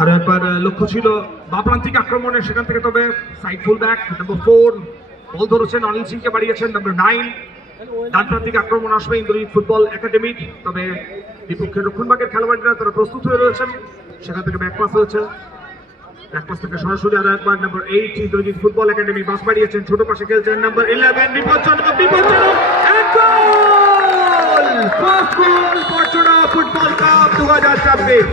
আর একবার লক্ষ্য ছিল বাপ্রান্তিক আক্রমণে, সেখান থেকে তবে সাইড ফুল ব্যাক নম্বর 4 বল ধরেছেন, অনিল সিংকে বাড়িয়েছেন নম্বর 9। ডান প্রান্তিক আক্রমণ আসবে ইন্দ্রজিৎ ফুটবল একাডেমি, তবে বিপক্ষের রক্ষণভাগের খেলোয়াড়রা তারা প্রস্তুত হয়ে রয়েছেন। সেখান থেকে ব্যাকপাস হয়েছে, ব্যাকপাস থেকে সরাসরি আর একবার নম্বর 8 ইন্দ্রজিৎ ফুটবল একাডেমি বাস বাড়িয়েছেন, ছোট পাশে খেলছেন নম্বর 11 বিপজ্জনক এক গোল! ফার্স্ট গোল ফরচুনা ফুটবল কাপ 2024।